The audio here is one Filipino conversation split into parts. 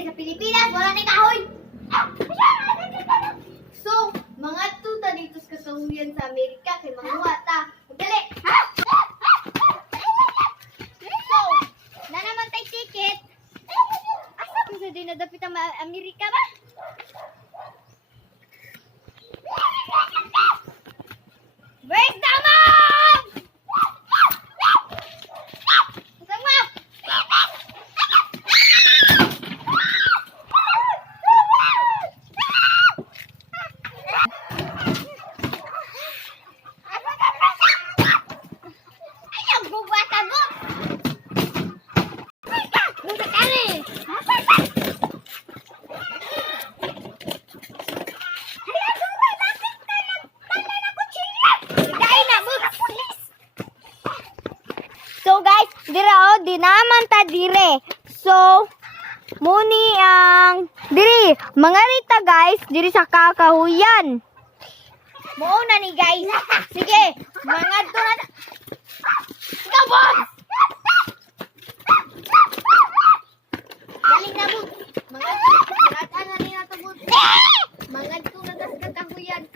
kay sa Pilipinas wala ni kahoy. So, mga tuta dito sa kasahuyan sa Amerika kay manguha ta. Dali. So, na naman tay ticket. Asa mo sa dinadapit ang Amerika ba? Where's the mom? Isang mom! Ayaw, bubata mo! Buta ka rin! So guys, dira di naman ta dire. So muni ang diri mga rita guys, diri sa kakahuyan. Mao na ni guys. Sige, mga to na. Ikaw boss. Galing na mo. Mga rata na ni nato boss. Mga to na sa kakahuyan.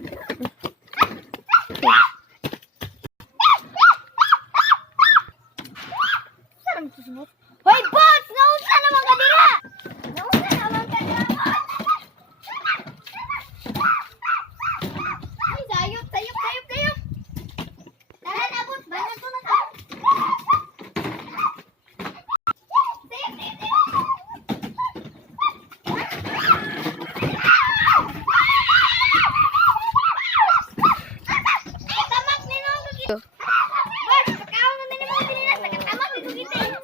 Hoy, boss! Nausa naman ka dira! Nausa naman ka dira, boss! Ay, sayop! Tara na, boss! Banan ko na ka! Sayop! Ay, tamak ni nung dito! Boss, pagkaon na naman dinilas! Nagatamak ni nung dito!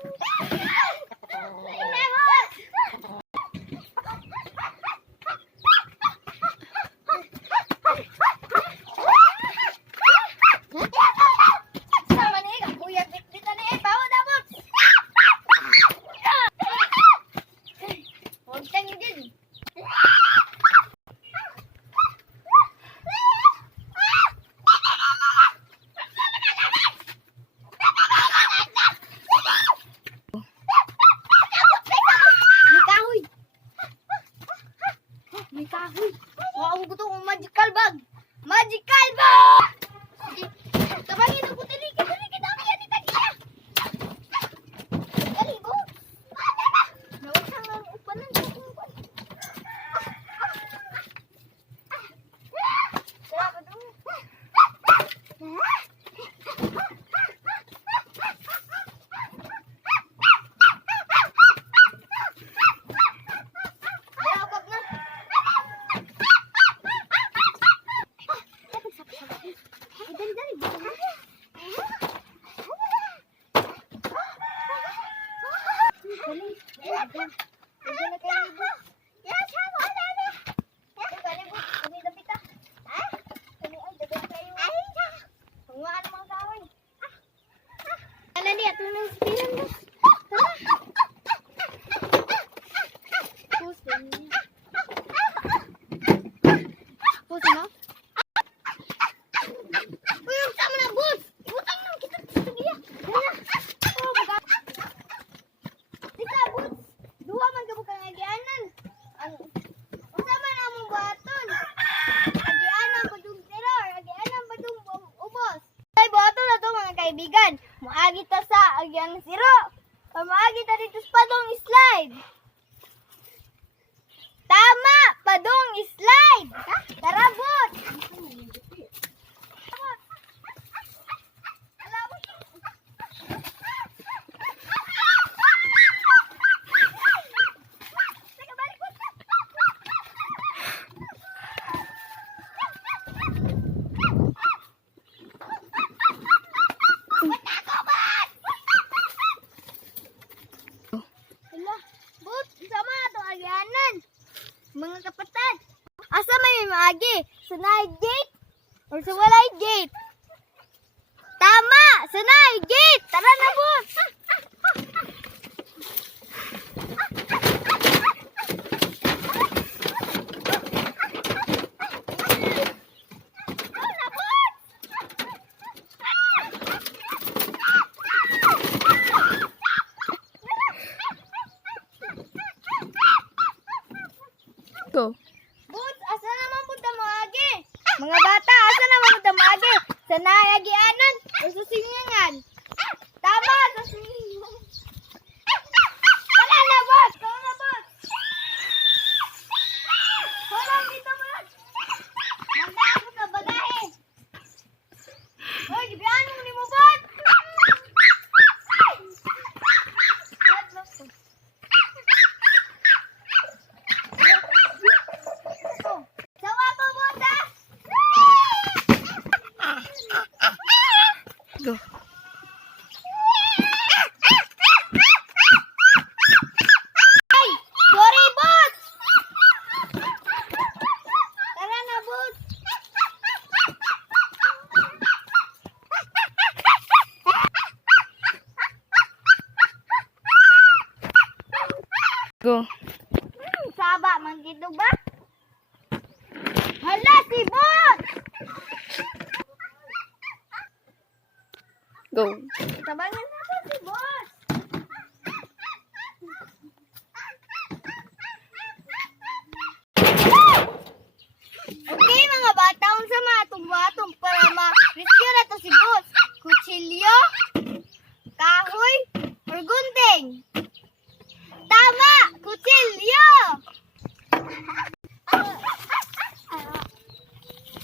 May kahoy. Wow, ang gusto kong magical bag. Magical bag! Sige. Tabangin ang puti. Dali, dami yan. Itagya. Dali, go. Nawag siyang ang upanan. Tara ka doon. Kaibigan, muagi ta sa agyan siro. Muagi ta dito sa padong slide. Tama, padong slide. Tara bot. Mga kapatid, asa may maagi? Sa night gate or sa walay gate? Tama! Sa night gate! Tara na, boss! Go. Boots, asa naman po agi? Mga bata, asa naman po agi? Sa nayagianan, sa sinyangan. Tama, sa sinyangan. Wala na, Boots! Wala na, Boots! Wala dito, Boots! Magdaan ko sa bagahe. Hoy, gibihan mo ni mo, Boots! Sawa po, Boots, ah! Go. Ay! Sorry, Boots! Tara na, Boots! Go. Saba, man dito ba? Hala, si Boots! Go. Tabangan na ba si Boots? Okay, mga bata, unsa matong para ma-rescue na to si Boots. Kutsilyo, kahoy, or gunting. Tama! Kutsilyo!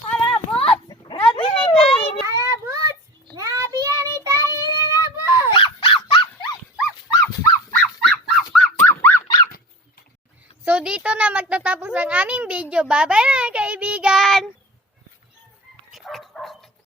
Para, Boots! Nabi ni tayo! Para, Boots! Nabi ni tayo na, Boots! So, dito na magtatapos ang aming video. Bye-bye mga